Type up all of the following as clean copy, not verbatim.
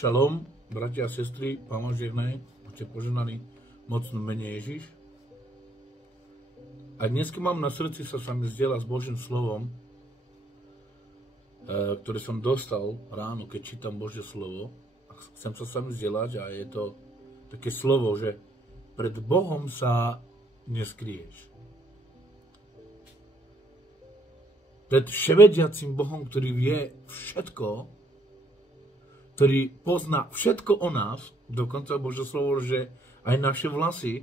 Šalom, bratia a sestry, Pán vám žehnaj, buďte požehnaní mocno mene Ježiš. A dnes mám na srdci sa s vami zdieľať s Božím slovom, ktoré som dostal ráno, keď čítam Božie slovo. A chcem sa s vami zdieľať a je to také slovo, že pred Bohom sa neskryješ. Pred vševediacím Bohom, ktorý vie všetko, ktorý pozná všetko o nás, dokonca Božie slovo, že aj naše vlasy,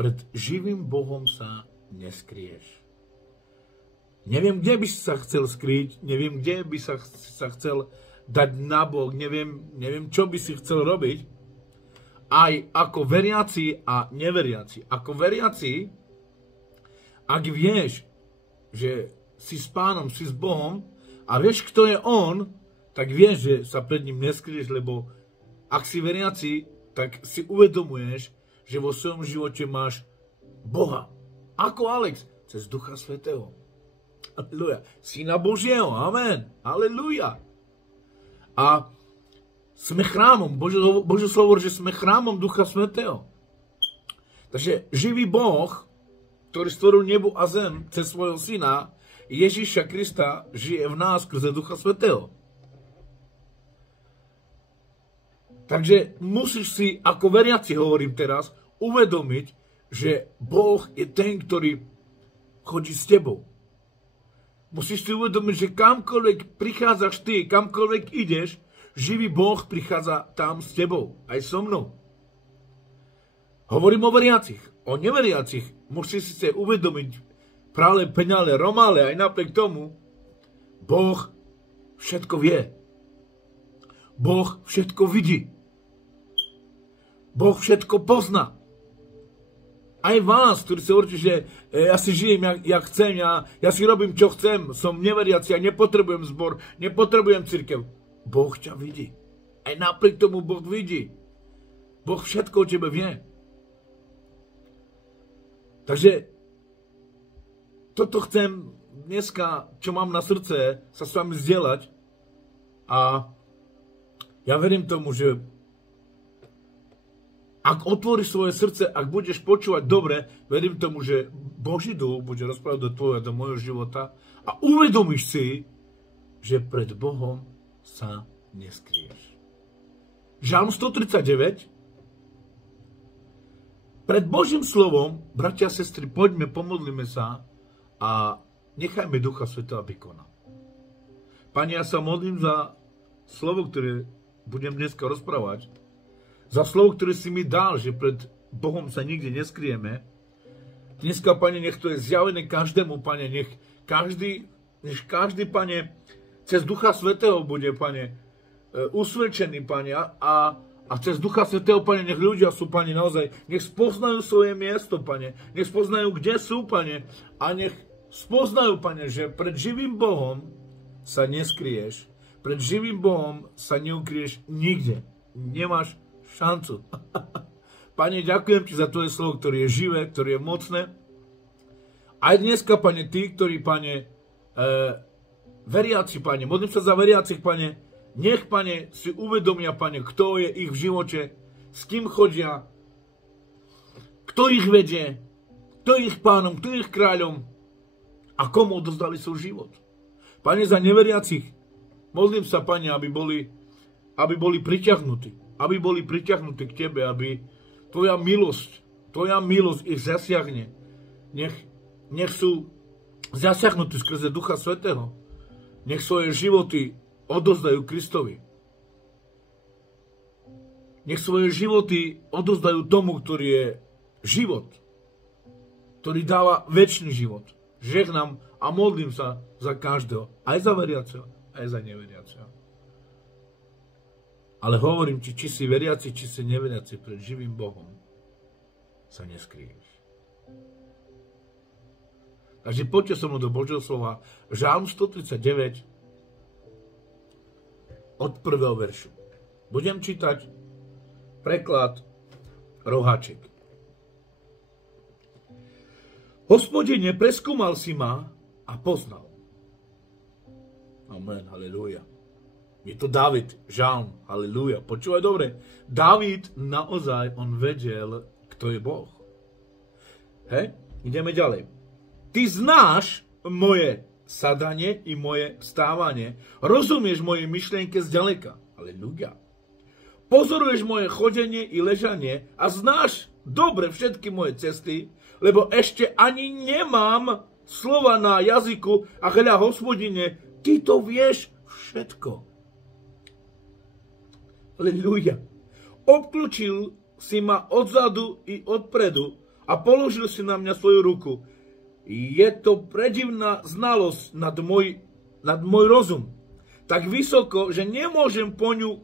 pred živým Bohom sa neskryješ. Neviem, kde by si sa chcel skryť, neviem, kde by sa chcel dať nabok, neviem, čo by si chcel robiť, aj ako veriaci a neveriaci. Ako veriaci, ak vieš, že si s Pánom, si s Bohom a vieš, kto je On, tak vieš, že sa pred ním neskryješ, lebo ak si veriaci, tak si uvedomuješ, že vo svojom živote máš Boha. Ako Alex? Cez Ducha Svätého. Aleluja. Syna Božieho. Amen. Aleluja. A sme chrámom. Božie slovo, že sme chrámom Ducha Svätého. Takže živý Boh, ktorý stvoril nebo a zem cez svojho syna, Ježíša Krista, žije v nás skrze Ducha Svätého. Takže musíš si, ako veriaci hovorím teraz, uvedomiť, že Boh je ten, ktorý chodí s tebou. Musíš si uvedomiť, že kamkoľvek prichádzaš ty, kamkoľvek ideš, živý Boh prichádza tam s tebou, aj so mnou. Hovorím o veriacich, o neveriacich. Musíš si uvedomiť, práve peňale, romále, aj napriek tomu, Boh všetko vie. Boh všetko vidí. Boh všetko pozná. Aj vás, ktorí si hovoríte, že ja si žijem, jak chcem, ja si robím, čo chcem, som neveriaci, ja nepotrebujem zbor, nepotrebujem cirkev. Boh ťa vidí. Aj napriek tomu Boh vidí. Boh všetko o tebe vie. Takže toto chcem dneska, čo mám na srdce, sa s vami zdieľať. A ja verím tomu, že ak otvoríš svoje srdce, ak budeš počúvať dobre, verím tomu, že Boží duch bude rozprávať do tvojho, do môjho života a uvedomíš si, že pred Bohom sa neskryješ. Žalm 139. Pred Božím slovom, bratia a sestry, poďme, pomodlíme sa a nechajme Ducha Svätého, aby konal. Pane, ja sa modlím za slovo, ktoré budem dneska rozprávať, za slovo, ktoré si mi dal, že pred Bohom sa nikde neskryjeme. Dneska, Pane, nech to je zjavené každému, Pane, nech každý, Pane, cez Ducha Svätého bude, Pane, usvedčený, Pane, a cez Ducha Svätého, Pane, nech ľudia sú, Pane, naozaj, nech spoznajú svoje miesto, Pane, nech spoznajú, kde sú, Pane, a nech spoznajú, Pane, že pred živým Bohom sa neskryješ, pred živým Bohom sa neukryješ nikde. Nemáš šancu. Pane, ďakujem ti za tvoje slovo, ktoré je živé, ktoré je mocné. Aj dneska, Pane, tí, ktorí, Pane, veriaci, Pane, modlím sa za veriacich, Pane, nech, Pane, si uvedomia, Pane, kto je ich v živote, s kým chodia, kto ich vedie, kto je ich pánom, kto je ich kráľom a komu odozdali svoj život. Pane, za neveriacich, modlím sa, Pane, aby boli priťahnutí. Aby boli priťahnutí k Tebe, aby Tvoja milosť ich zasiahne. Nech sú zasiahnutí skrze Ducha Svätého. Nech svoje životy odozdajú Kristovi. Nech svoje životy odozdajú tomu, ktorý je život. Ktorý dáva večný život. Žehnám a modlím sa za každého. Aj za veriaceho, aj za neveriaceho. Ale hovorím ti, či si veriaci, či si neveriaci, pred živým Bohom sa neskryješ. Takže poďte so mnou do Božieho slova. Žalm 139 od 1. veršu. Budem čítať preklad Roháček. Hospodine, preskúmal si ma a poznal. Amen, halleluja. Je to Dávid, žalm, halleluja. Počúvaj dobre, Dávid naozaj, on vedel, kto je Boh. Hej, ideme ďalej. Ty znáš moje sadanie i moje vstávanie. Rozumieš moje myšlienke zďaleka. Halleluja. Pozoruješ moje chodenie i ležanie a znáš dobre všetky moje cesty, lebo ešte ani nemám slova na jazyku a hľa, Hospodine, ty to vieš všetko. Halleluja. Obklúčil si ma odzadu i odpredu a položil si na mňa svoju ruku. Je to predivná znalosť nad môj rozum. Tak vysoko, že nemôžem po ňu.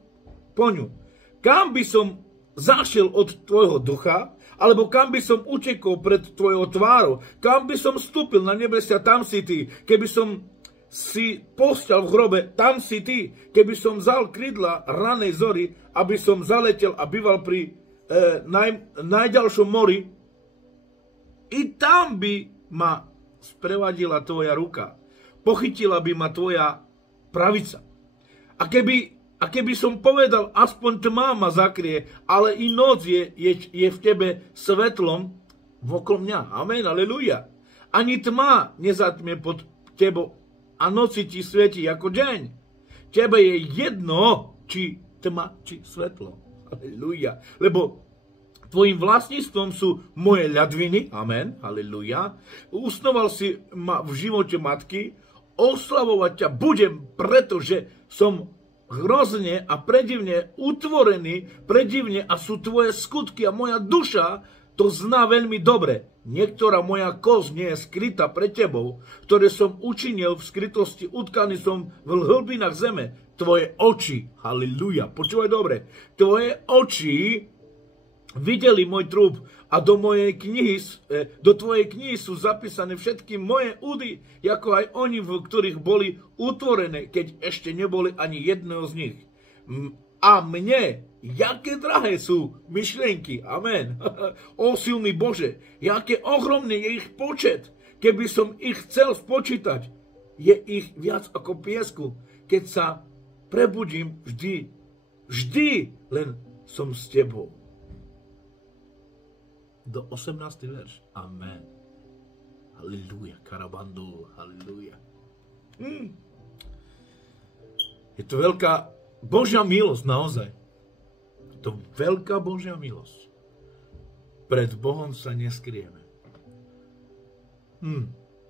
Kam by som zašiel od tvojho ducha, alebo kam by som utekol pred tvojou tvárou, kam by som vstúpil na nebesia, tam si ty. Keby som si posťal v hrobe, tam si ty. Keby som vzal krydla ranej zory, aby som zaletel a býval pri najďalšom mori, i tam by ma sprevadila tvoja ruka. Pochytila by ma tvoja pravica. A keby som povedal, aspoň tma ma zakrie, ale i noc je v tebe svetlom okolo mňa. Amen, aleluja. Ani tma nezatmie pod tebou a noci ti svieti ako deň. Tebe je jedno, či tma, či svetlo. Aleluja. Lebo tvojim vlastníctvom sú moje ľadviny. Amen, aleluja. Usnoval si ma v živote matky. Oslavovať ťa budem, pretože som hrozne a predivne utvorený, predivne a sú tvoje skutky a moja duša to zná veľmi dobre. Niektorá moja kosť nie je skrytá pred tebou, ktoré som učinil v skrytosti, utkaný som v hlbinách zeme. Tvoje oči, halleluja, počúvaj dobre, tvoje oči videli môj trúb a do tvojej knihy sú zapísané všetky moje údy, ako aj oni, v ktorých boli utvorené, keď ešte neboli ani jedného z nich. A mne, jaké drahé sú myšlienky, amen. O silný Bože, jaké ohromný je ich počet. Keby som ich chcel spočítať, je ich viac ako piesku. Keď sa prebudím, vždy len som s tebou. Do 18. verš. Amen. Halleluja, karabandul, halleluja. Je to veľká Božia milosť, naozaj. Je to veľká Božia milosť. Pred Bohom sa neskrieme.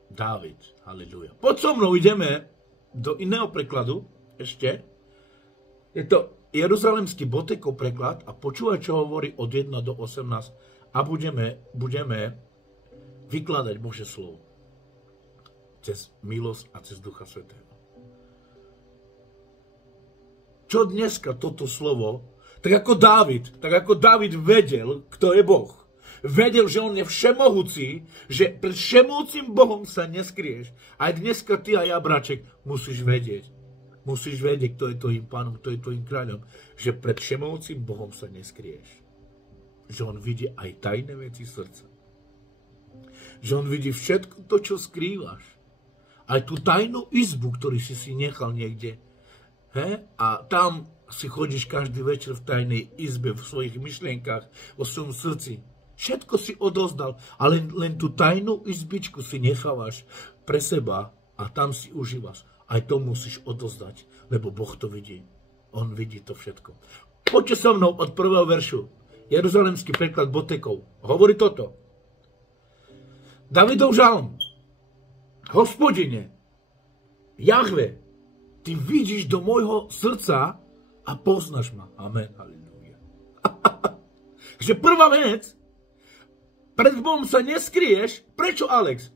Dávid, halleluja. Poď so mnou ideme do iného prekladu ešte. Je to Jeruzalemský Botekov preklad a počúvaj, čo hovorí od 1 do 18 a budeme vykladať Božie slovo cez milosť a cez Ducha Svätého. Čo dneska toto slovo, tak ako Dávid vedel, kto je Boh. Vedel, že on je všemohúci, že pred všemohúcim Bohom sa neskrieš. Aj dneska ty a ja, braček, musíš vedieť, kto je tvojím pánom, kto je tvojím kráľom, že pred všemohúcim Bohom sa neskrieš. Že on vidí aj tajné veci srdca. Že on vidí všetko to, čo skrývaš. Aj tú tajnú izbu, ktorú si nechal niekde. A tam si chodíš každý večer v tajnej izbe, v svojich myšlienkach, vo svojom srdci. Všetko si odozdal, ale len tú tajnú izbičku si nechávaš pre seba a tam si užívaš. Aj to musíš odozdať, lebo Boh to vidí. On vidí to všetko. Poďte so mnou od prvého veršu. Jeruzalemský preklad Botekov. Hovorí toto. Davidov žalm. Hospodine, Jahve, ty vidíš do môjho srdca a poznáš ma. Amen. Halleluja. Takže prvá vec, pred Bohom sa neskrieš. Prečo, Alex?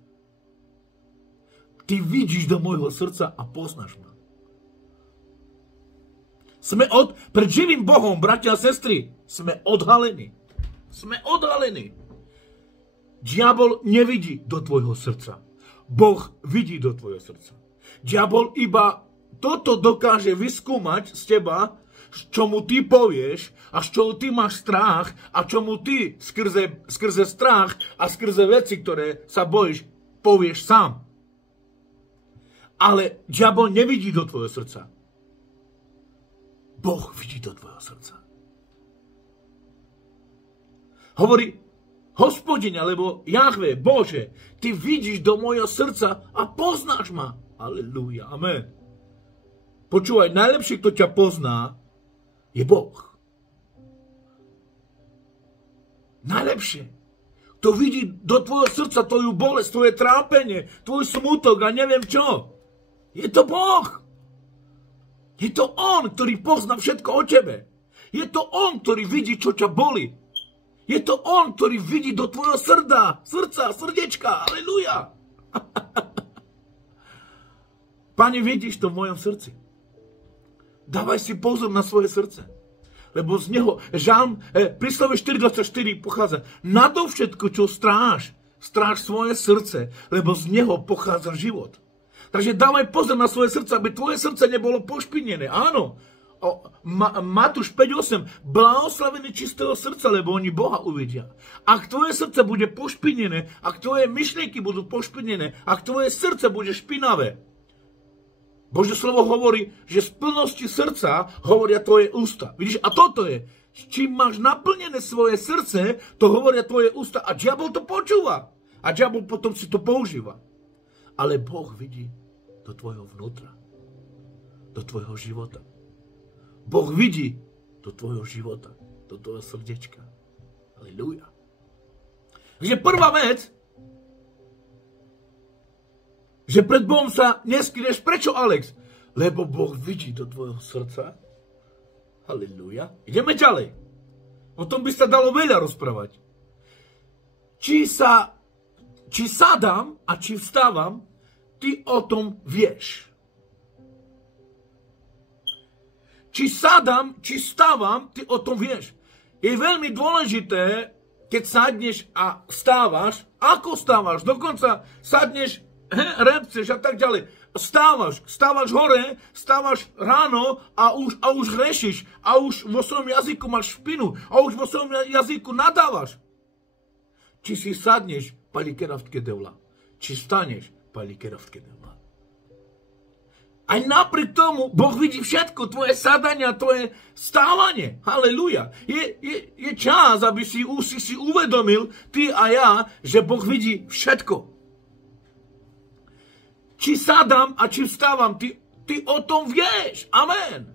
Ty vidíš do môjho srdca a poznáš ma. Pred živým Bohom, bratia a sestry, sme odhalení. Sme odhalení. Diabol nevidí do tvojho srdca. Boh vidí do tvojho srdca. Diabol iba toto dokáže vyskúmať z teba, čo mu ty povieš a z čoho ty máš strach a čo mu ty skrze strach a skrze veci, ktoré sa bojíš, povieš sám. Ale diabol nevidí do tvojho srdca. Boh vidí do tvojho srdca. Hovorí, Hospodine, alebo Jahve, Bože, ty vidíš do mojho srdca a poznáš ma. Aleluja, amen. Počúvaj, najlepšie, kto ťa pozná, je Boh. Najlepšie. Kto vidí do tvojho srdca tvoju bolesť, tvoje trápenie, tvoj smutok a neviem čo. Je to Boh. Je to On, ktorý pozná všetko o tebe. Je to On, ktorý vidí, čo ťa boli. Je to On, ktorý vidí do tvojho srdca, srdečka. Aleluja. Pane, vidíš to v mojom srdci. Dávaj si pozor na svoje srdce. Lebo z neho, Žalm, príslove 4.24 pochádza. Nadovšetko, čo stráž svoje srdce, lebo z neho pochádza život. Takže dávaj pozor na svoje srdce, aby tvoje srdce nebolo pošpinené. Áno, Matúš 5.8. Blahoslavený čistého srdca, lebo oni Boha uvidia. Ak tvoje srdce bude pošpinené, ak tvoje myšlienky budú pošpinené, ak tvoje srdce bude špinavé, Božie slovo hovorí, že z plnosti srdca hovoria tvoje ústa. Vidíš, a toto je. Čím máš naplnené svoje srdce, to hovoria tvoje ústa. A diabol to počúva. A diabol potom si to používa. Ale Boh vidí do tvojho vnútra. Do tvojho života. Boh vidí do tvojho života. Do tvojho srdečka. Halleluja. Takže prvá vec, že pred Bohom sa neskryješ. Prečo, Alex? Lebo Boh vidí do tvojho srdca. Halleluja. Ideme ďalej. O tom by sa dalo veľa rozprávať. Či sadám a či vstávam, ty o tom vieš. Či sadám, či vstávam, ty o tom vieš. Je veľmi dôležité, keď sadneš a vstávaš, ako vstávaš. Dokonca sadneš, repceš a tak ďalej. Stávaš hore, stávaš ráno a už hrešiš. A už vo svojom jazyku máš špinu. A už vo svojom jazyku nadávaš. Či si sadneš, pali keravtke devla. Či staneš, pali keravtke devla. Aj napriek tomu Boh vidí všetko, tvoje sadania, tvoje stávanie. Halleluja. Je čas, aby si uvedomil, ty a ja, že Boh vidí všetko. Či sadám a či vstávam, ty o tom vieš. Amen.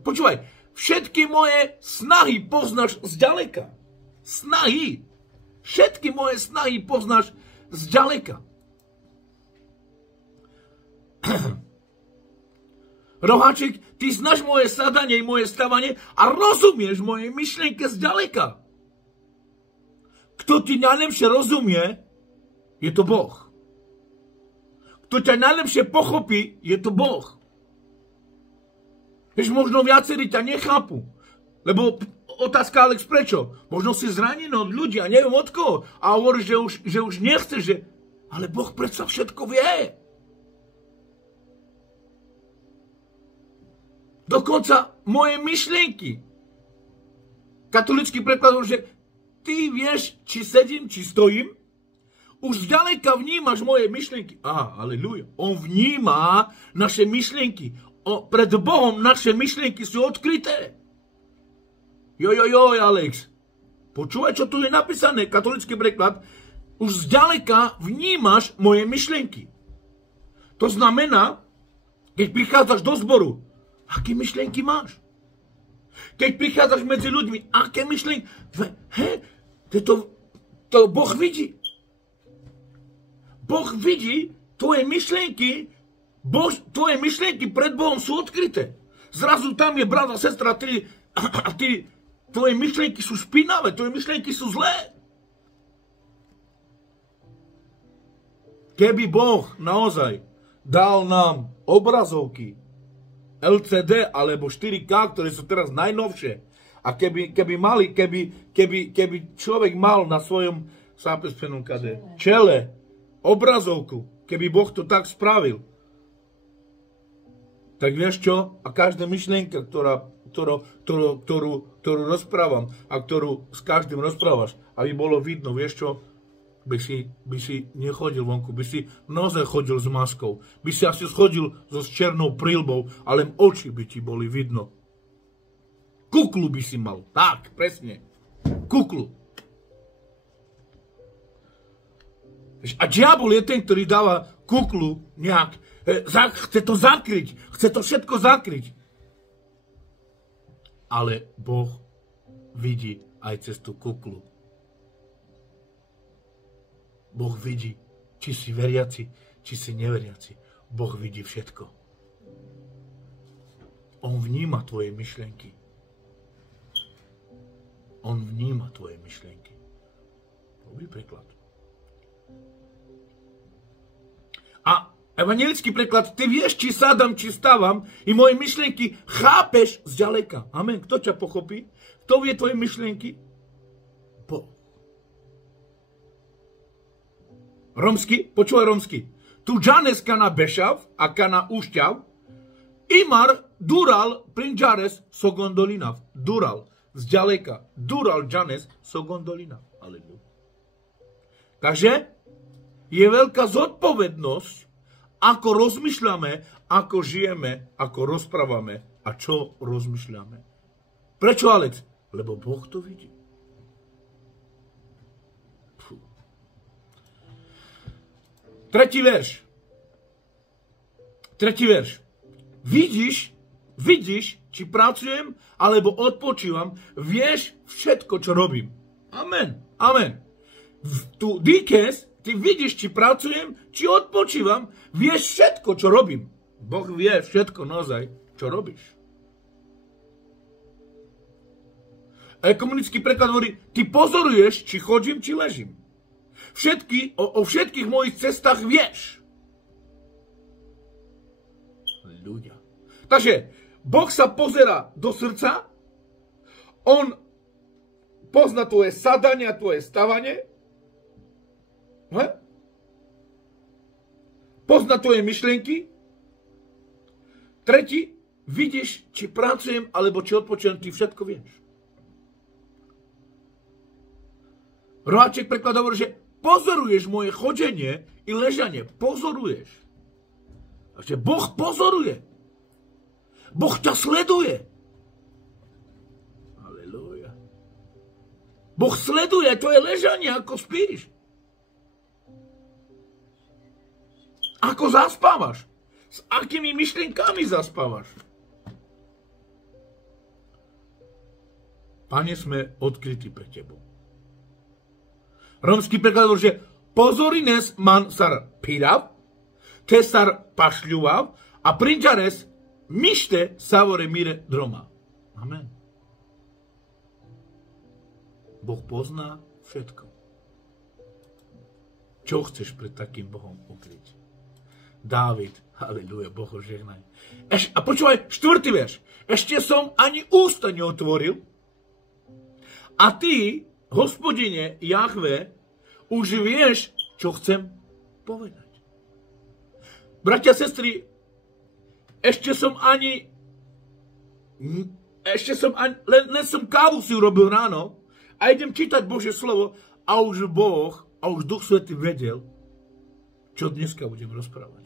Počúvaj, všetky moje snahy poznáš zďaleka. Snahy. Všetky moje snahy poznáš zďaleka. Roháček, ty znáš moje sadanie, moje stávanie a rozumieš moje myšlienke zďaleka. Kto ti najlepšie rozumie, je to Boh. Kto ťa najlepšie pochopí, je to Boh. Vieš, možno viacerí ťa nechápu. Lebo otázka, Alex, prečo? Možno si zranený od ľudí a neviem od koho. A hovoríš, že už nechceš, že... Ale Boh predsa všetko vie. Dokonca moje myšlienky. Katolický preklad hovorí, že ty vieš, či sedím, či stojím. Už zďaleka vnímaš moje myšlienky. Aleluja. On vníma naše myšlienky. Pred Bohom naše myšlienky sú odkryté. Joj, Alex. Počúvaj, čo tu je napísané. Katolický preklad. Už zďaleka vnímaš moje myšlienky. To znamená, keď prichádzaš do zboru, aké myšlienky máš? Keď prichádzaš medzi ľuďmi, aké myšlienky? To Boh vidí. Boh vidí tvoje myšlienky, tvoje myšlienky pred Bohom sú odkryté. Zrazu tam je brat a sestra, tvoje myšlienky sú špinavé, tvoje myšlienky sú zlé. Keby Boh naozaj dal nám obrazovky LCD alebo 4K, ktoré sú teraz najnovšie, a keby človek mal na svojom čele obrazovku, keby Boh to tak spravil, tak vieš čo? A každá myšlienka, ktorú rozprávam a ktorú s každým rozprávaš, aby bolo vidno, vieš čo? By si nechodil vonku, by si naozaj chodil s maskou, by si asi schodil so černou príľbou, ale oči by ti boli vidno. Kuklu by si mal. Tak, presne. Kuklu. A diabol je ten, ktorý dáva kuklu nejak. Chce to zakryť. Chce to všetko zakryť. Ale Boh vidí aj cez tú kuklu. Boh vidí, či si veriaci, či si neveriaci. Boh vidí všetko. On vníma tvoje myšlienky. On vníma tvoje myšlienky. Dobrý preklad. A evangelický preklad, ty vieš, či sádam, či stávam, i moje myšlienky chápeš zďaleka. Amen. Kto ťa pochopí? Kto vie tvoje myšlienky? Boh. Romsky, počúvaj romsky. Tu Janes kana bešav a kana ušťav, imar dural prinjares sogondolinav. Dural, zďaleka. Dural Janes sogondolinav. Aleluja. Takže je veľká zodpovednosť, ako rozmýšľame, ako žijeme, ako rozprávame a čo rozmýšľame. Prečo, Alex? Lebo Boh to vidí. Tretí verš. Vidíš, či pracujem, alebo odpočívam, vieš všetko, čo robím. Amen. Tu dikes, ty vidíš, či pracujem, či odpočívam, vieš všetko, čo robím. Boh vie všetko naozaj, čo robíš. Komunický preklad hovorí, ty pozoruješ, či chodím, či ležím. O všetkých mojich cestách vieš. Ľudia. Takže Boh sa pozerá do srdca, on pozná tvoje sadanie a tvoje stavanie, pozná tvoje myšlienky. Tretí, vidíš, či pracujem, alebo či odpočujem, ty všetko vieš. Roháček preklad hovorí, že pozoruješ moje chodenie i ležanie. Pozoruješ. Takže Boh pozoruje. Boh ťa sleduje. Halelúja. Boh sleduje tvoje ležanie, ako spíš. Ako zaspávaš. S akými myšlienkami zaspávaš. Pane, sme odkrytí pre tebou. Romský preklad hovorí, že pozorines man sar pirav, te sar pašľuvav a prinčares myšte savore mire droma. Amen. Boh pozná všetko. Čo chceš pred takým Bohom ukryť? Dávid, halleluja, Boh ho žehnaj. A počúvaj, 4. verš. Ešte som ani ústa neotvoril a ty, Hospodine Jahve, už vieš, čo chcem povedať. Bratia, sestry, len som kávu si urobil ráno a idem čítať Božie slovo a už Duch Svätý vedel, čo dneska budem rozprávať.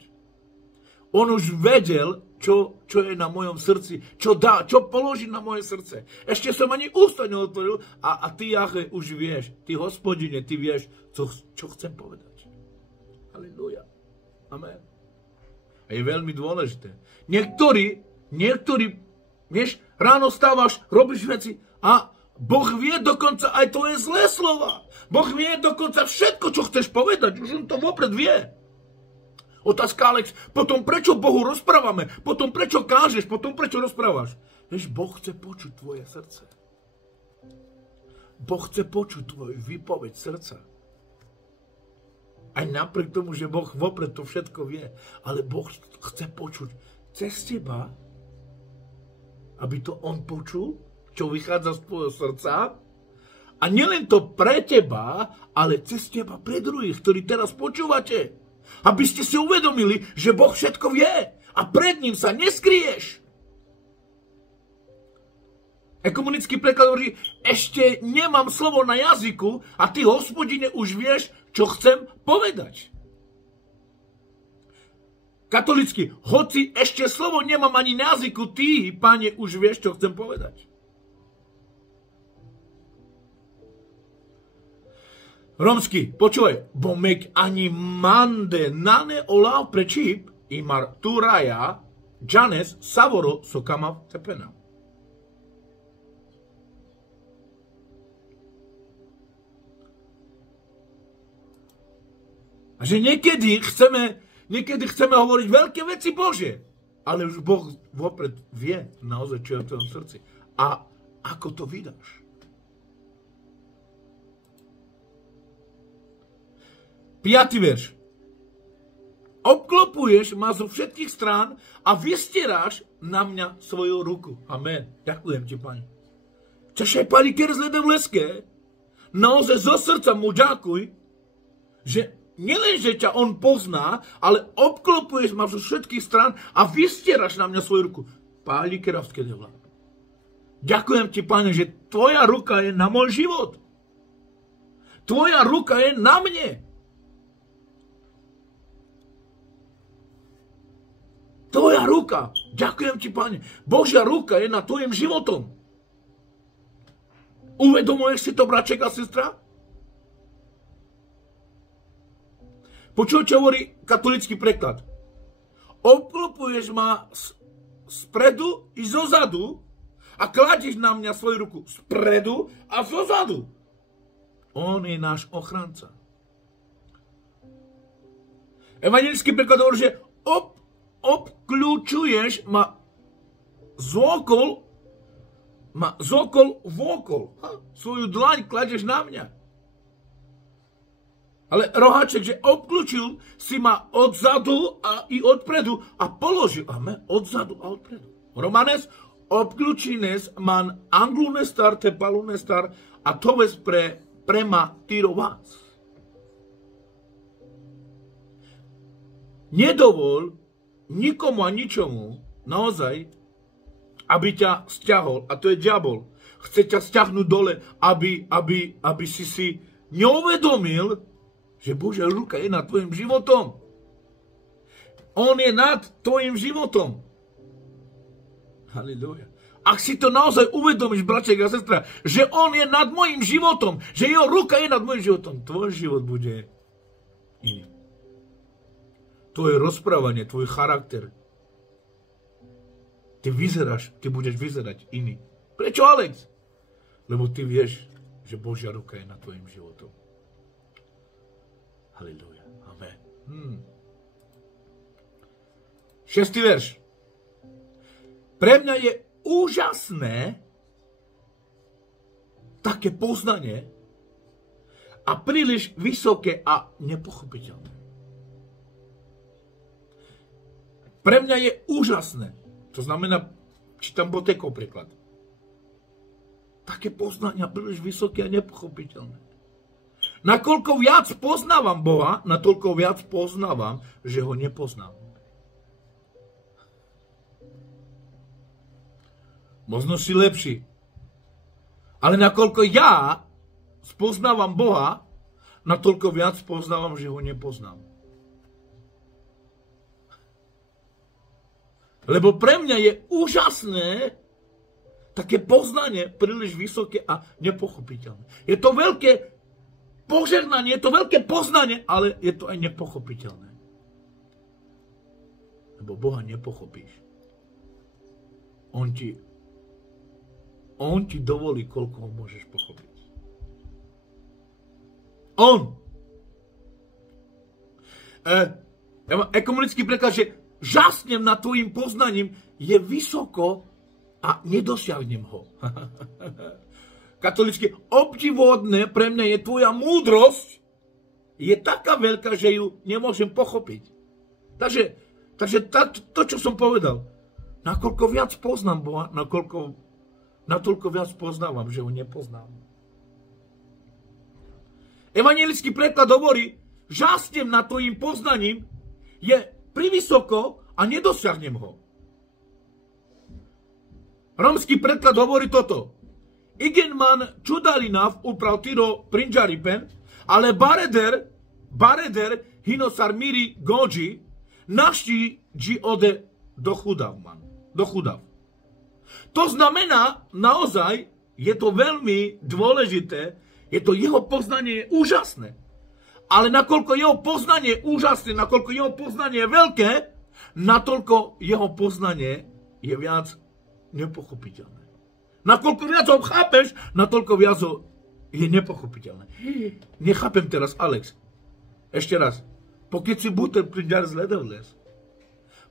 On už vedel, čo je na mojom srdci, čo položí na moje srdce. Ešte som ani ústa neotvoril a ty, Jahve, už vieš. Ty, Hospodine, ty vieš, čo chcem povedať. Halleluja. Amen. A je veľmi dôležité. Niektorí, vieš, ráno stávaš, robíš veci a Boh vie dokonca aj tvoje zlé slova. Boh vie dokonca všetko, čo chceš povedať. Už on to vopred vie. Otázka, Alex, potom prečo Bohu rozprávame? Potom prečo kážeš? Potom prečo rozprávaš? Vieš, Boh chce počuť tvoje srdce. Boh chce počuť tvoju výpoveď srdca. Aj napriek tomu, že Boh vopred to všetko vie. Ale Boh chce počuť cez teba, aby to on počul, čo vychádza z tvojho srdca. A nielen to pre teba, ale cez teba pre druhých, ktorí teraz počúvate. Aby ste si uvedomili, že Boh všetko vie a pred ním sa neskryješ. Komunický preklad hovorí, ešte nemám slovo na jazyku a ty, Hospodine, už vieš, čo chcem povedať. Katolícky, hoci ešte slovo nemám ani na jazyku, ty, Pane, už vieš, čo chcem povedať. Romsky, počúvaj, bo mek ani mande nane olav prečíp, imar turaja, džanes savoro sokama tepena. A že niekedy chceme hovoriť veľké veci Božie, ale už Boh vopred vie naozaj, čo je v tvojom srdci. A ako to vydáš? Piatý verš. Obklopuješ ma zo všetkých strán a vystieráš na mňa svoju ruku. Amen. Ďakujem ti, Pane. Čašaj, Pani, kerzledem leské, naozaj zo srdca mu ďakuj, že nielen, že ťa on pozná, ale obklopuješ ma zo všetkých strán a vystieraš na mňa svoju ruku. Páli keravské devla. Ďakujem ti, Pane, že tvoja ruka je na môj život. Tvoja ruka je na mne. Tvoja ruka. Ďakujem ti, Pane. Božia ruka je nad tvojim životom. Uvedomuješ si to, braček a sestra? Počuj, čo hovorí katolický preklad. Obklopuješ ma spredu i zozadu a kladieš na mňa svoju ruku spredu a zozadu. On je náš ochranca. Evangelický preklad hovorí, že obkľúčuješ ma zokol vokol. Svoju dlaň kladeš na mňa. Ale roháček, že obklúčil si ma odzadu a i odpredu a položil. Amen. Odzadu a odpredu. Romanes, obklúčines man anglunestar te palunestar a to ves prema tyrovás. Nedovol nikomu a ničomu naozaj, aby ťa stiahol. A to je diabol. Chce ťa stiahnuť dole, aby si neuvedomil, že Božia ruka je nad tvojim životom. On je nad tvojim životom. Halleluja. Ak si to naozaj uvedomíš, braček a sestra, že on je nad mojim životom, že jeho ruka je nad mojim životom, tvoj život bude iný. Tvoje rozprávanie, tvoj charakter. Ty budeš vyzerať iný. Prečo, Alex? Lebo ty vieš, že Božia ruka je nad tvojim životom. Halleluja. Amen. 6. verš. Pre mňa je úžasné také poznanie a príliš vysoké a nepochopiteľné. Pre mňa je úžasné. To znamená, čítam Botekov preklad. Také poznania príliš vysoké a nepochopiteľné. Nakoľko viac poznávam Boha, natoľko viac poznávam, že ho nepoznám. Možno si lepší. Ale nakoľko ja spoznávam Boha, natoľko viac poznávam, že ho nepoznám. Lebo pre mňa je úžasné také poznanie príliš vysoké a nepochopiteľné. Je to veľké požehnanie, je to veľké poznanie, ale je to aj nepochopiteľné. Lebo Boha nepochopíš. On ti dovolí, koľko ho môžeš pochopiť. On. Ekumenický preklad, že žasnem nad tvojim poznaním, je vysoko a nedosiahnem ho. Katolicky, obdivodné pre mňa je tvoja múdrosť, je taká veľká, že ju nemôžem pochopiť. Takže to, čo som povedal, nakoľko viac poznám Boha, natoľko viac poznávam, že ho nepoznám. Evangelický preklad hovorí, žasnem nad tvojim poznaním, je privysoko a nedosiahnem ho. Romský preklad hovorí toto. Igen man čudalinav upravtiro prinžaripen, ale bareder hinosar miri goji, naští dži ode do chudav. To znamená, naozaj, je to veľmi dôležité, Je to jeho poznanie je úžasné. Ale nakoľko jeho poznanie je úžasné, nakoľko jeho poznanie je veľké, natoľko jeho poznanie je viac nepochopiteľné. Nakoľko viac ho chápeš, natoľko viac ho je nepochopiteľné. Nechápem teraz, Alex. Ešte raz. Pokiaľ si buter pringiar zledavles,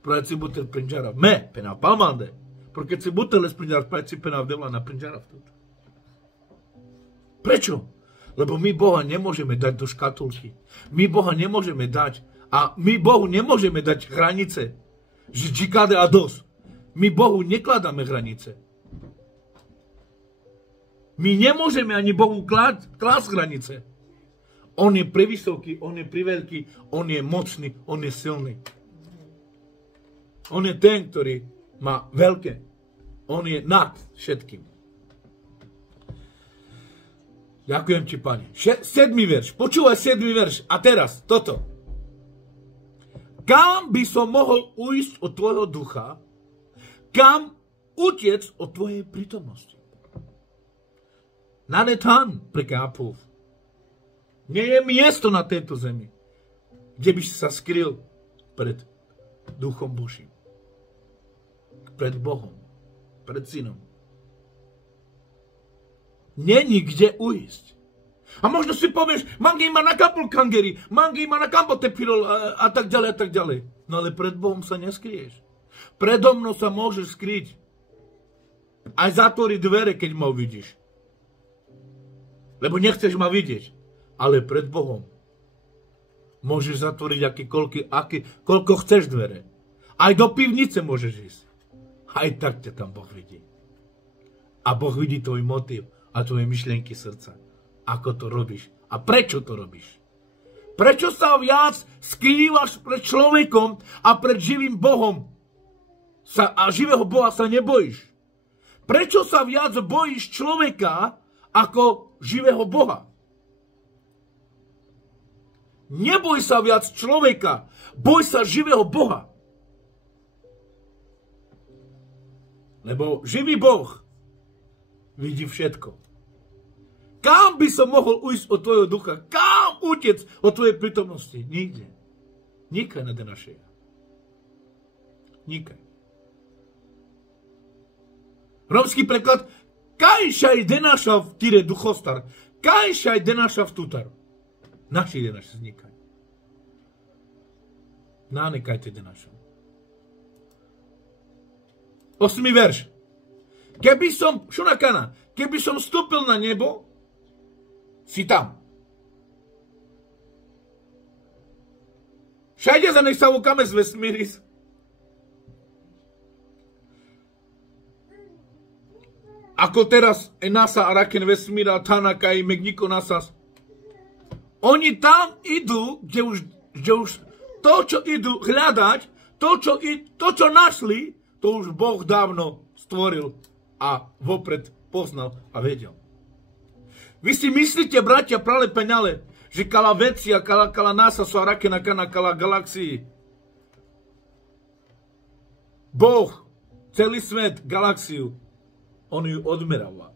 proiac si buter pringiara me, pena palmande, pokiaľ si buterles pringiar, proiac si pena vdevla na pringiara v toto. Prečo? Lebo my Boha nemôžeme dať do škatulky. My Boha nemôžeme dať. A my Bohu nemôžeme dať hranice. Že čikade a dos. My Bohu nekladáme hranice. My nemôžeme ani Bohu klásť hranice. On je privysoký, on je priveľký, on je mocný, on je silný. On je ten, ktorý má veľké. On je nad všetkým. Ďakujem ti, Pane. 7. verš. Počúvaj 7. verš. A teraz toto. Kam by som mohol ujsť od tvojho ducha? Kam utiec od tvojej prítomnosti? Nanetan prekápov. Nie je miesto na tejto zemi, kde by si sa skryl pred Duchom Božím. Pred Bohom. Pred Synom. Není kde ujsť. A možno si povieš, mangi ma na kapul kangeri, mangi ma na kambote pirol a tak ďalej a tak ďalej. No ale pred Bohom sa neskrieš. Predo mnou sa môžeš skryť. Aj zatvoriť dvere, keď ma uvidíš. Lebo nechceš ma vidieť. Ale pred Bohom môžeš zatvoriť koľko chceš dvere. Aj do pivnice môžeš ísť. Aj tak ťa tam Boh vidí. A Boh vidí tvoj motiv a tvoje myšlienky srdca. Ako to robíš? A prečo to robíš? Prečo sa viac skrývaš pred človekom a pred živým Bohom? A živého Boha sa nebojíš? Prečo sa viac bojíš človeka ako živého Boha? Neboj sa viac človeka, boj sa živého Boha. Lebo živý Boh vidí všetko. Kam by som mohol ujsť od tvojho ducha? Kam utiec od tvojej prítomnosti? Nikde. Nikaj na denašeja. Nikaj. Romský preklad. Kajšaj denaša v týre duchostar. Kajšaj denaša v tutar. Naši denaša znikaj. Nánekajte denaša. 8. verš. Keby som, šunakana, keby som vstúpil na nebo, si tam. Všade zanechávame z vesmíris. Ako teraz NASA a Raken vesmíra, Tanaka i Megniko Nasas. Oni tam idú, kde už to, čo idú hľadať, to, čo našli, to už Boh dávno stvoril a vopred poznal a vedel. Vy si myslíte, bratia, prale peňale, že kala vecia, kala NASA sú a Rakena kana kala galaxii. Boh, celý svet, galaxiu, on ju odmeráva.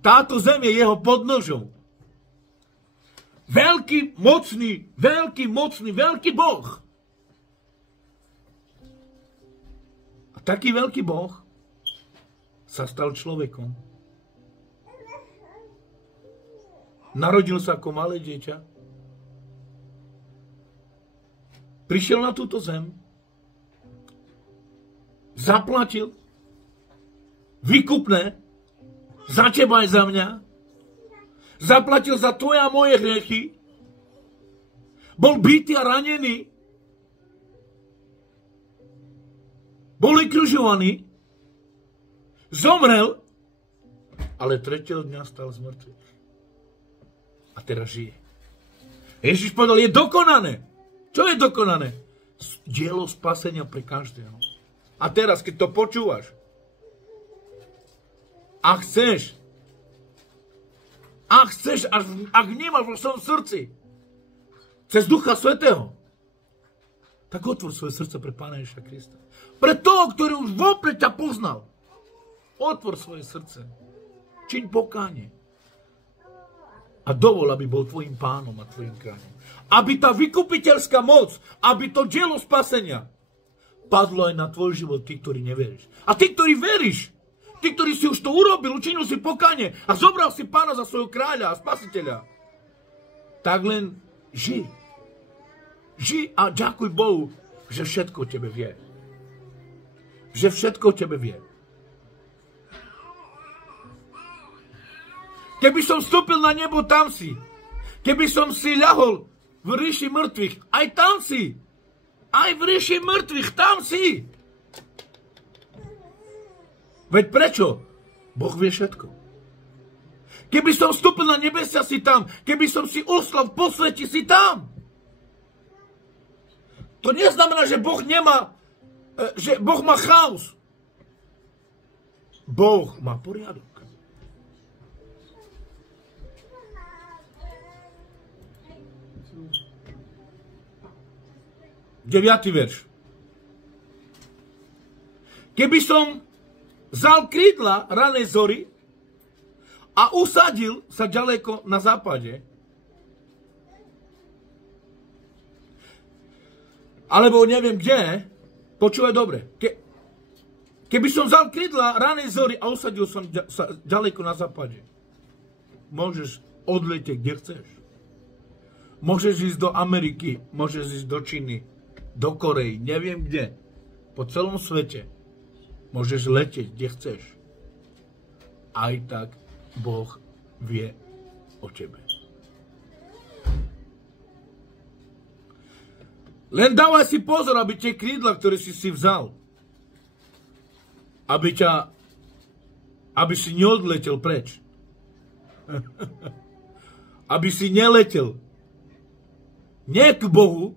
Táto zem je jeho podnožou. Veľký, mocný, veľký Boh. A taký veľký Boh sa stal človekom. Narodil sa ako malé dieťa. Prišiel na túto zem. Zaplatil výkupné za teba aj za mňa. Zaplatil za tvoje a moje hriechy. Bol bitý a ranený. Bol vykružovaný. Zomrel. Ale 3. dňa stal z mŕtvych. A teraz žije. Ježiš povedal, je dokonané. Čo je dokonané? Dielo spasenia pre každého. A teraz, keď to počúvaš, ak chceš, ak vnímaš vo svojom srdci, cez Ducha Svätého, tak otvor svoje srdce pre Pána Ježiša Krista. Pre toho, ktorý už vopred ťa poznal. Otvor svoje srdce. čiň pokánie. A dovol, aby bol tvojim pánom a tvojim kráľom. Aby tá vykupiteľská moc, aby to dielo spasenia padlo aj na tvoj život, ty, ktorý neveríš. A ty, ktorý veríš, ty, ktorý si už to urobil, učinil si pokánie a zobral si pána za svojho kráľa a spasiteľa, tak len žij. Žij a ďakuj Bohu, že všetko o tebe vie. Že všetko o tebe vie. Keby som vstúpil na nebo, tam si. Keby som si ľahol v ríši mŕtvych, aj tam si. Aj v ríši mŕtvych, tam si. Veď prečo? Boh vie všetko. Keby som vstúpil na nebesia, si tam. Keby som si oslav po svete, si tam. To neznamená, že Boh nemá, že Boh má chaos. Boh má poriadok. 9. verš. Keby som vzal krídla ranej zory a usadil sa ďaleko na západe, alebo neviem kde, počúvaj dobre, keby som vzal krídla ranej zory a usadil som sa ďaleko na západe, môžeš odletieť, kde chceš. Môžeš ísť do Ameriky, môžeš ísť do Číny, do Korei, neviem kde, po celom svete. Môžeš letieť, kde chceš. Aj tak Boh vie o tebe. Len dávaj si pozor, aby tie krídla, ktoré si vzal, aby si neodletel preč. Aby si neletel. Nie k Bohu,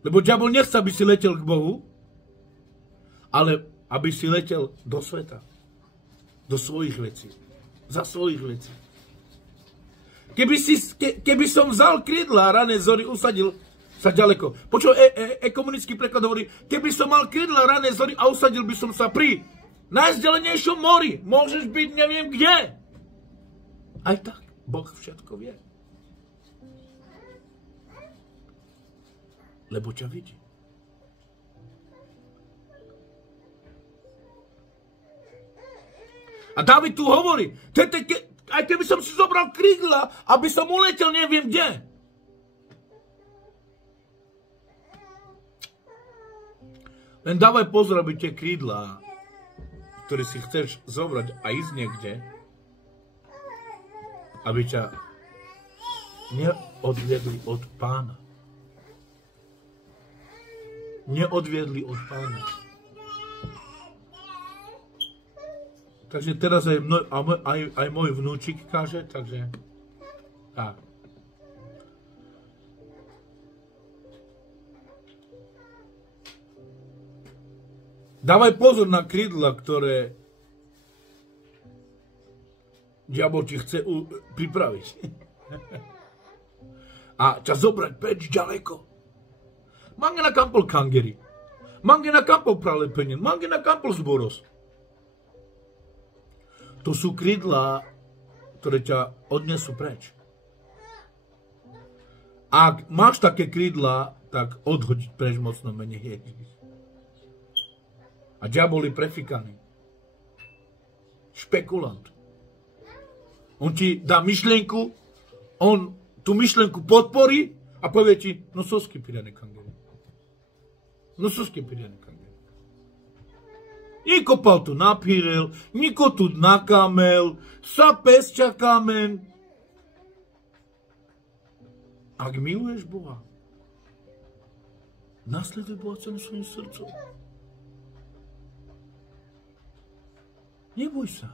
lebo diabol nechce, aby si letel k Bohu, ale aby si letel do sveta. Do svojich vecí. Za svojich vecí. Keby som vzal krídla ranej zory, usadil sa ďaleko. Počuj, komunický preklad hovorí, keby som mal krídla ranej zory a usadil by som sa pri najzdelenejšom mori. Môžeš byť neviem kde. Aj tak Boh všetko vie. Lebo ťa vidí. A Dávid tu hovorí, aj keby som si zobral krídla, aby som uletel neviem kde. Len dávaj pozor, aby tie krídla, ktoré si chceš zobrať a ísť niekde, aby ťa neodviedli od Pána. Neodviedli od Pána. Takže teraz aj môj vnúčik káže, takže tak. Dávaj pozor na krídla, ktoré diabol ti chce pripraviť. A ťa zobrať preč ďaleko. Mangena kampol kangeri. Mangena kampol pralepenie. Mangena kampol zboros. To sú krídla, ktoré ťa odnesú preč. Ak máš také krídla, tak odhodiť preč mocno mene Ježiš. A diabol je prefikaný. Špekulant. On ti dá myšlienku, on tú myšlienku podporí a povie ti, no sosky piriane kangeri. No sosky piriane kangeri. Niko pal tu napírel, niko tu nakamel, sa pesťa kamen. Ak miluješ Boha, nasleduj Boha celým svojim srdcom. Neboj sa,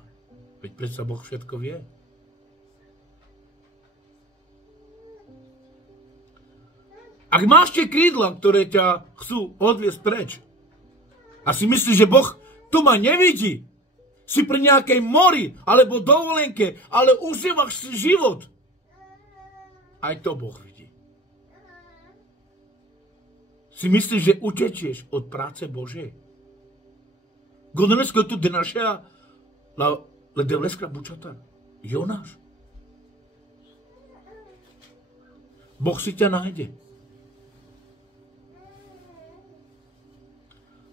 veď predsa Boh všetko vie. Ak máš tie krídla, ktoré ťa chcú odviesť preč a si myslíš, že Boh tu ma nevidí, si pri nejakej mori alebo dovolenke, ale užívaš si život, aj to Boh vidí. Si myslíš, že utečieš od práce Božej? God dneska tu denašea Ledevleskra bučata. Jonáš. Boh si ťa nájde.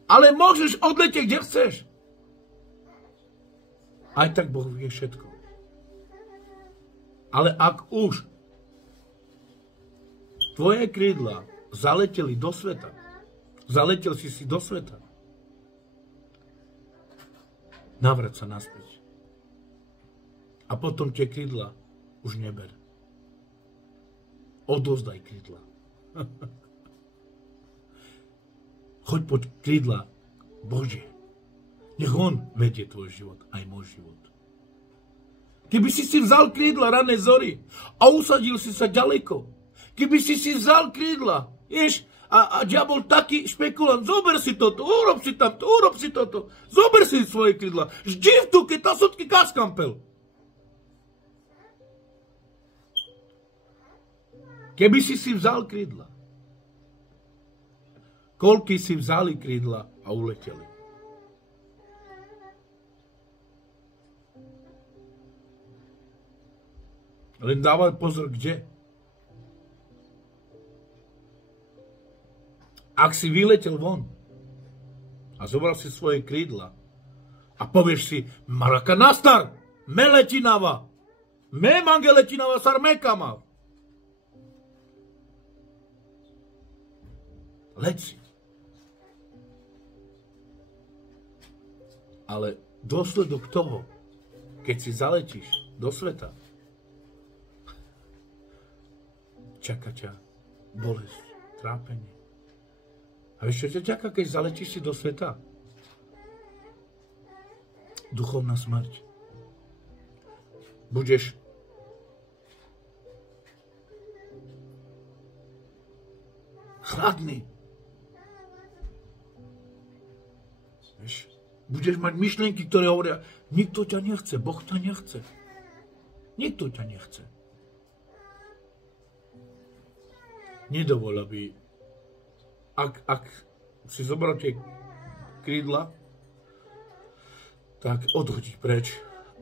Ale môžeš odletieť, kde chceš. Aj tak Boh vie všetko. Ale ak už tvoje krídla zaleteli do sveta, zaletel si do sveta, navrať sa naspäť. A potom tie krídla už neber. Odovzdaj krídla. Choď pod krídla Božie. Nech on vedie tvoj život, aj môj život. Keby si vzal krídla ranej zory a usadil si sa ďaleko, keby si vzal krídla, vieš, a diabol taký špekulant, zober si toto, urob si tamto, urob si toto, zober si svoje krídla, ždi v tu, keď tá sotky kaskampel. Keby si vzal krídla, koľky si vzali krídla a uleteli. Len dávaj pozor, kde. Ak si vyletel von a zobral si svoje krídla a povieš si, Maraka nastar, me letinava, me mange letinava sarmekama. Leď si. Ale dôsledok toho, keď si zaletíš do sveta, čaká ťa bolesť, trápenie. A vieš, čo ťa čaká, keď zaletíš si do sveta? Duchovná smrť. Budeš chladný. Vieš, budeš mať myšlienky, ktoré hovoria, nikto ťa nechce, Boh ťa nechce. Nikto ťa nechce. Nedovol, aby ak si zobral tie krídla, tak odhodí preč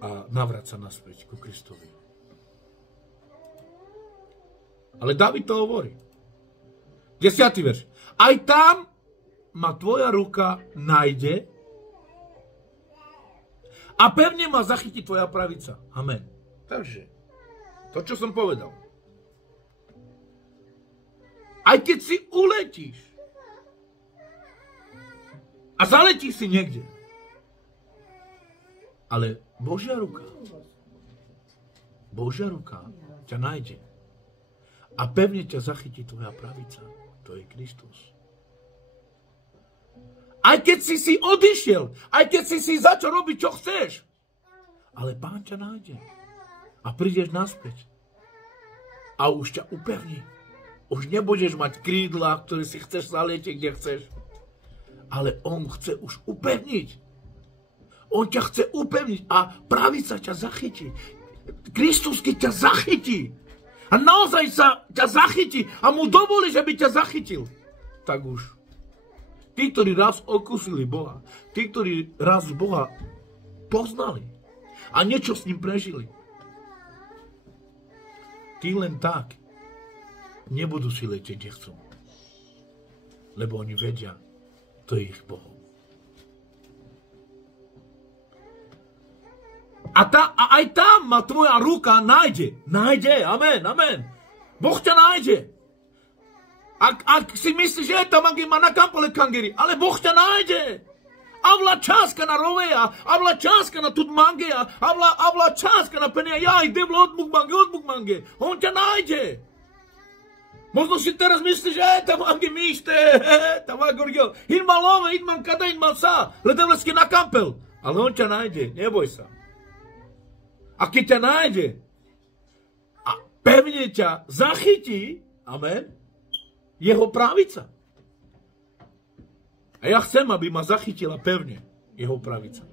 a navráť sa naspäť ku Kristovi. Ale Dávid to hovorí. 10. verš. Aj tam ma tvoja ruka nájde a pevne ma zachytí tvoja pravica. Amen. Takže, to, čo som povedal. Aj keď si uletíš a zaletíš si niekde, ale Božia ruka ťa nájde a pevne ťa zachytí tvoja pravica. To je Kristus. Aj keď si odišiel, aj keď si začal robiť, čo chceš, ale Pán ťa nájde a prídeš naspäť a už ťa upevní. Už nebudeš mať krídla, ktoré si chceš zalietiť, kde chceš, ale on chce už upevniť. On ťa chce upevniť a pravica ťa zachytí. Kristus, keď ťa zachytí a naozaj sa ťa zachytí a mu dovolí, že by ťa zachytil, tak už. Tí, ktorí raz okusili Boha, tí, ktorí raz Boha poznali a niečo s ním prežili, tí len tak nebudú si letieť, kde chcú. Lebo oni vedia, to je ich Boh. A aj tam ma tvoja ruka nájde. Nájde, amen, amen. Boh ťa nájde. Ak si myslíš, že tam ma na kampale kangeri, ale Boh ťa nájde. Avla čáska na roveja, avla čáska na tudmangeja, avla čáska na penia, jaj, devlo odmuk mange. On ťa nájde. Možno si teraz myslíš, že tam ange míšte, tam agorgel. Hinma love, hinman kada, hinman sa, ledevlesky na kampel. Ale on ťa nájde, neboj sa. A keď ťa nájde a pevne ťa zachytí, amen, jeho pravica. A ja chcem, aby ma zachytila pevne jeho pravica.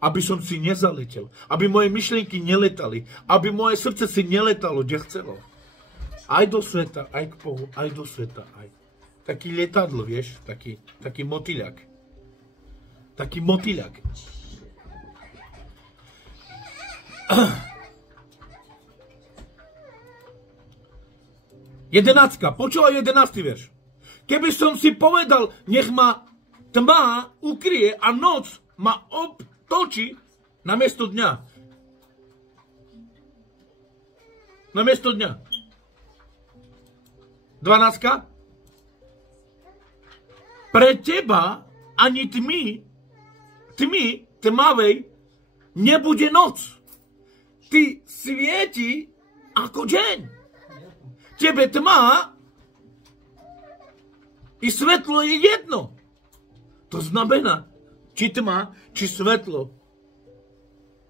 Aby som si nezaletel, aby moje myšlienky neletali, aby moje srdce si neletalo, kde chcelo. Aj do sveta, aj k Bohu, aj do sveta, aj. Taký lietadlo, vieš, taký motýľak. Taký motýľak. Jedenáctka, počúvaj 11. verš. Keby som si povedal, nech ma tma ukrie a noc ma obtočí namiesto dňa. Namiesto dňa. 12. Pre teba ani tmavej nebude noc. Ty svieti ako deň. Tebe tma i svetlo je jedno. To znamená, či tma, či svetlo.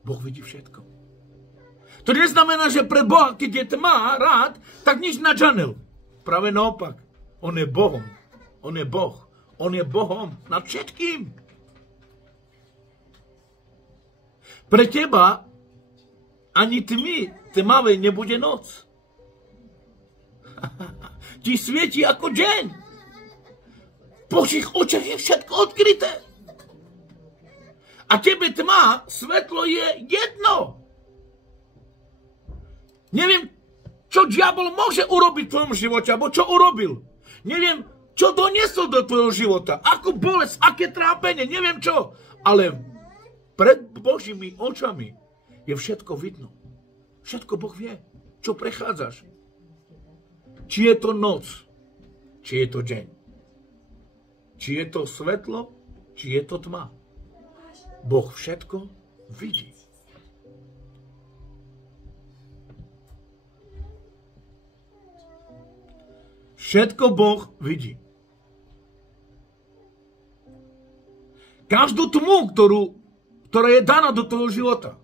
Boh vidí všetko. To neznamená, že pre Boha, keď je tma rád, tak nič nadžanil. Práve naopak. On je Bohom. On je Boh. On je Bohom nad všetkým. Pre teba ani tmavej nebude noc. Ti svieti ako deň. V Božích očiach je všetko odkryté. A tebe tma, svetlo je jedno. Neviem, čo diabol môže urobiť v tvojom živote, alebo čo urobil. Neviem, čo doniesol do tvojho života. Akú bolesť, aké trápenie, neviem čo. Ale pred Božími očami je všetko vidno. Všetko Boh vie, čo prechádzaš. Či je to noc, či je to deň. Či je to svetlo, či je to tma. Boh všetko vidí. Všetko Boh vidí. Každú tmu, ktorá je daná do tvojho života,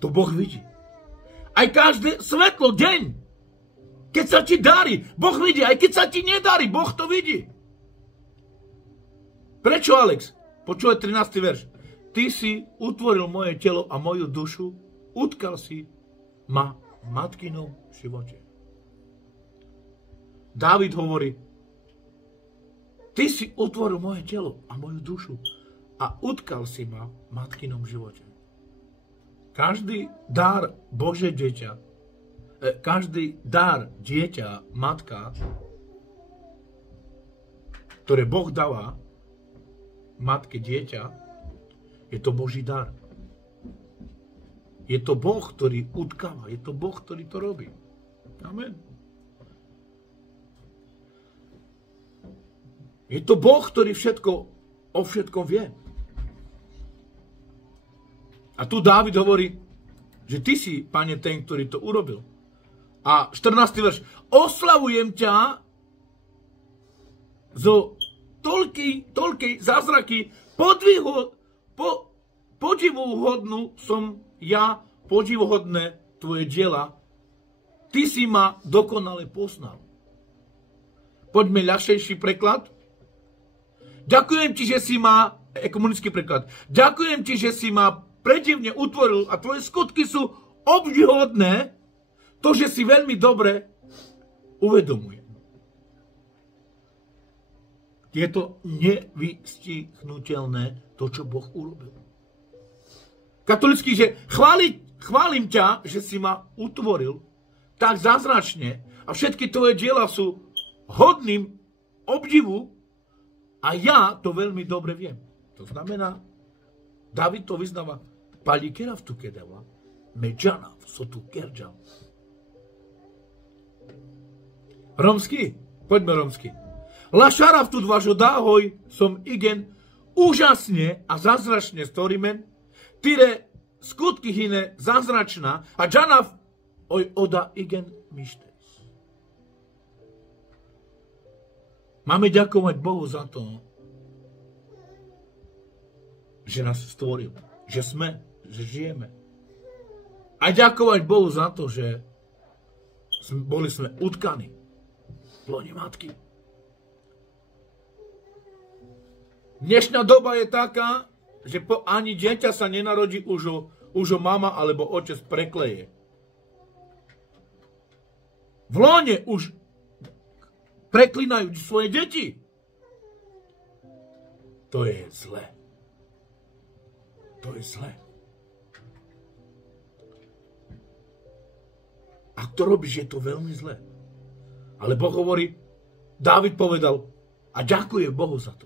to Boh vidí. Aj každé svetlo, deň, keď sa ti darí, Boh vidí. Aj keď sa ti nedarí, Boh to vidí. Prečo, Alex? Počúvaj 13. verš. Ty si utvoril moje telo a moju dušu, utkal si ma v matkinom živote. Dávid hovorí, ty si utvoril moje telo a moju dušu a utkal si ma v matkinom živote. Každý dar Bože dieťa, každý dar dieťa, matka, ktoré Boh dáva matke dieťa, je to Boží dar. Je to Boh, ktorý utkáva. Je to Boh, ktorý to robí. Amen. Je to Boh, ktorý o všetkom vie. A tu Dávid hovorí, že ty si, Pane, ten, ktorý to urobil. A 14. verš. Oslavujem ťa zo toľkej zázraky, podivuhodnú som ja, podivuhodné tvoje diela. Ty si ma dokonale poznal. Poďme ľahšejší preklad. Ďakujem ti, že si ma, komunický preklad. Ďakujem ti, že si ma predivne utvoril a tvoje skutky sú obdivuhodné. To, že si veľmi dobre uvedomujem. Je to nevystihnutelné, to, čo Boh urobil. Katolický, že chválim ťa, že si ma utvoril tak zázračne a všetky tvoje diela sú hodným obdivu a ja to veľmi dobre viem. To znamená, David to vyznáva, palikera v tu kedeva, međana v sotu kerđal. Romsky? Poďme romsky. Lašara v tu dvažo dáhoj som igen úžasne a zázračne storimen, tyre skutky hine zázračná a džanav oj oda igen mištes. Máme ďakovať Bohu za to, že nás stvoril, že žijeme. A ďakovať Bohu za to, že boli sme utkaní v lone matky. Dnešná doba je taká, že ani dieťa sa nenarodí, už ho mama alebo otec prekleje. V lone už preklinajú svoje deti. To je zlé. To je zlé. Ak to robíš, je to veľmi zlé. Ale Boh hovorí, Dávid povedal, a ďakuje Bohu za to.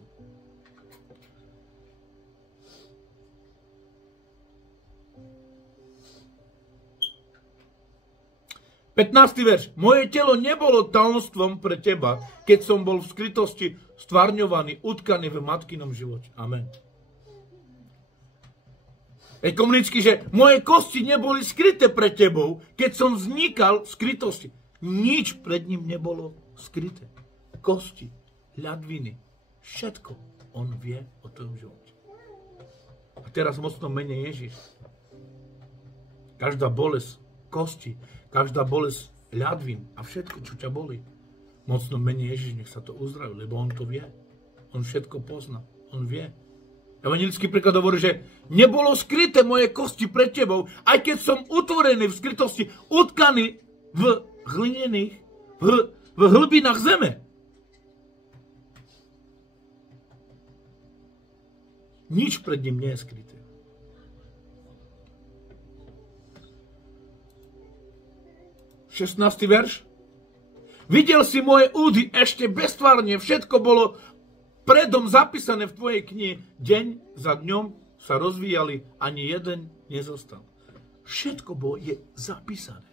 Petnáctý verš. Moje telo nebolo tajomstvom pre teba, keď som bol v skrytosti stvárňovaný, utkaný v matkinom živote. Amen. Komunicky, že moje kosti neboli skryté pred tebou, keď som vznikal v skrytosti. Nič pred ním nebolo skryté. Kosti, ľadviny, všetko on vie o tom živote. A teraz mocno mene Ježiš. Každá bolesť kosti, každá bolesť ľadvín a všetko, čo ťa bolí. Mocno mene Ježiš, nech sa to uzdraví, lebo on to vie. On všetko pozná. On vie. Evangelický preklad hovorí, že nebolo skryté moje kosti pred tebou, aj keď som utvorený v skrytosti, utkaný v hlinených, v hlbinách zeme. Nič pred ním nie je skryté. Šestnácty verš. Videl si moje údy ešte beztvárne, všetko bolo predom zapísané v tvojej knihe. Deň za dňom sa rozvíjali, ani jeden nezostal. Všetko je zapísané.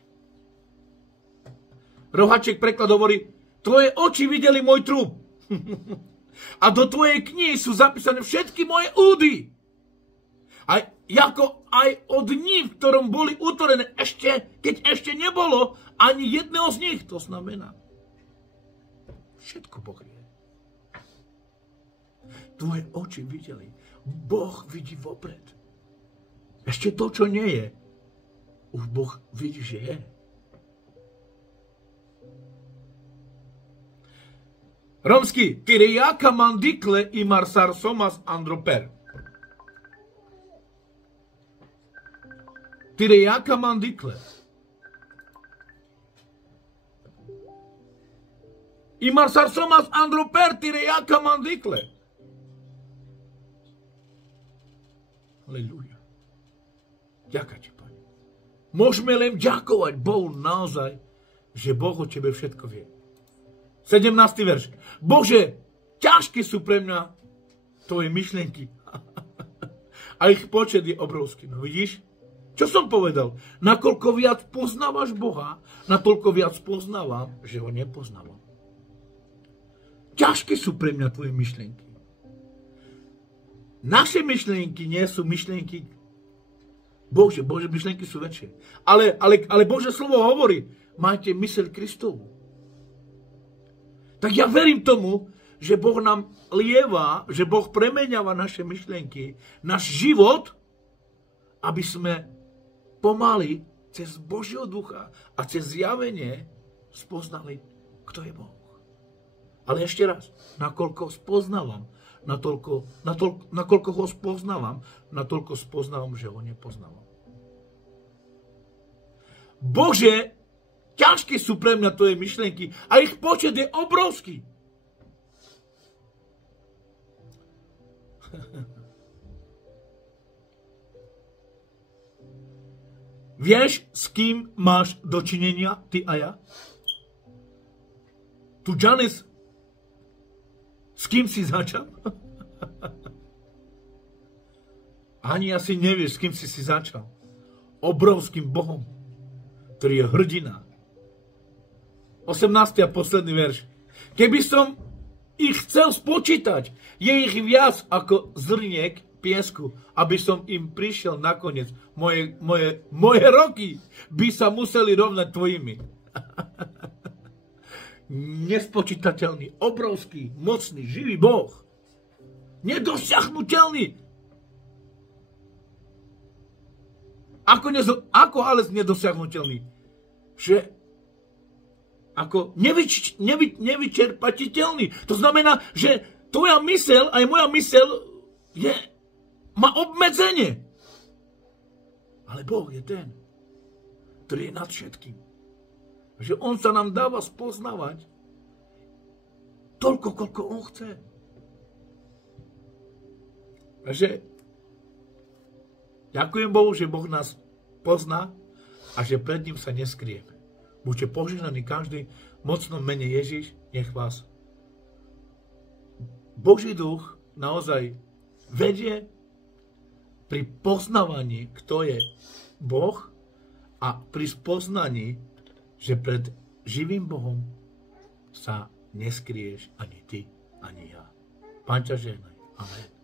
Rohaček preklad hovorí, tvoje oči videli môj trúb. A do tvojej knihy sú zapísané všetky moje údy. A ako aj od dní, v ktorom boli utvorené, keď ešte nebolo ani jedného z nich. To znamená, všetko Boh vie. Tvoje oči videli. Boh vidí vopred. Ešte to, čo nie je, už Boh vidí, že je. Romský. Tyrejáka mandikle i marsar somas androper. Tyrejáka mandikle. I marsar somas androper tyrejáka mandikle. Aleluja. Ďakujem ti, Pane. Môžeme len ďakovať Bohu naozaj, že Boh o tebe všetko vie. 17. verš. Bože, ťažké sú pre mňa tvoje myšlienky. A ich počet je obrovský. No vidíš? Čo som povedal? Nakoľko viac poznávaš Boha, natoľko viac poznávam, že ho nepoznávam. Ťažké sú pre mňa tvoje myšlienky. Naše myšlienky nie sú myšlienky Bože myšlienky sú väčšie. Ale Bože slovo hovorí, máte myseľ Kristovu. Tak ja verím tomu, že Boh nám lieva, že Boh premeniava naše myšlienky, náš život, aby sme pomaly cez Božieho ducha a cez zjavenie spoznali, kto je Boh. Ale ešte raz, nakoľko spoznávam, nakoľko ho spoznávam, natoľko spoznávam, že ho nepoznávam. Bože, ťažké sú pre mňa tvoje myšlienky a ich počet je obrovský. Vieš, s kým máš dočinenia, ty a ja? Tu Janis, s kým si začal? Ani asi nevieš, s kým si začal. Obrovským Bohom, ktorý je hrdina. 18. a posledný verš. Keby som ich chcel spočítať, je ich viac ako zrniek piesku, aby som im prišiel nakoniec. Moje roky by sa museli rovnať tvojimi. Nespočítateľný, obrovský, mocný, živý Boh. Nedosiahnuteľný. Ako ale nedosiahnuteľný? Že ako nevyčerpatiteľný. To znamená, že tvoja myseľ, aj moja myseľ má obmedzenie. Ale Boh je ten, ktorý je nad všetkým. Že on sa nám dáva spoznávať toľko, koľko on chce. Takže ďakujem Bohu, že Boh nás pozná a že pred ním sa neskrieme. Buďte požehnaní každý mocnom mene Ježiš, nech vás Boží duch naozaj vedie pri poznávaní, kto je Boh a pri spoznaní, že pred živým Bohom sa neskryješ ani ty, ani ja. Pán ťa žehnaj. Amen.